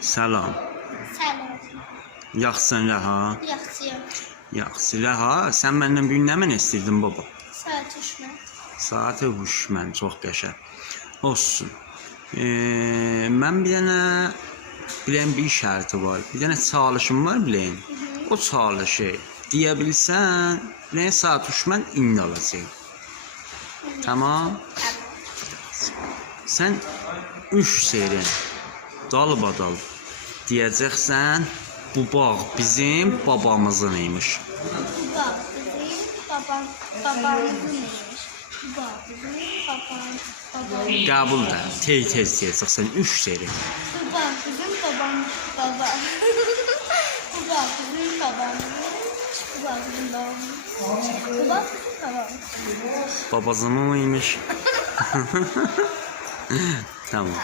Salam. Selam. Yaxşısan Rəha? Yaxşıyam. Yaxşı Rəha, sən məndən bu gün nə mən istəyirdin baba? Saat düşmə. Saatı huşmən, çox qəşəng. Olsun. Mən bilən bir şərti var. Bir dənə çalışım var bilən. O çalışı deyə bilsən, nə saat huşmən indi alacaq. Tamam. Sən 3 serin dalbadal deyəcəksən, bu bağ bizim babamızın imiş. Bu bağ bizim babamızın imiş. Bu bağ bizim babamızın. Qəbul da, tez deyəcəksən 3 serin. Bu bağ bizim baba. Bu bağ bizim babamızın. Bu bağ bizim babamızın. Bu bağ bizim babamızın. Babasının imiş. Tamam.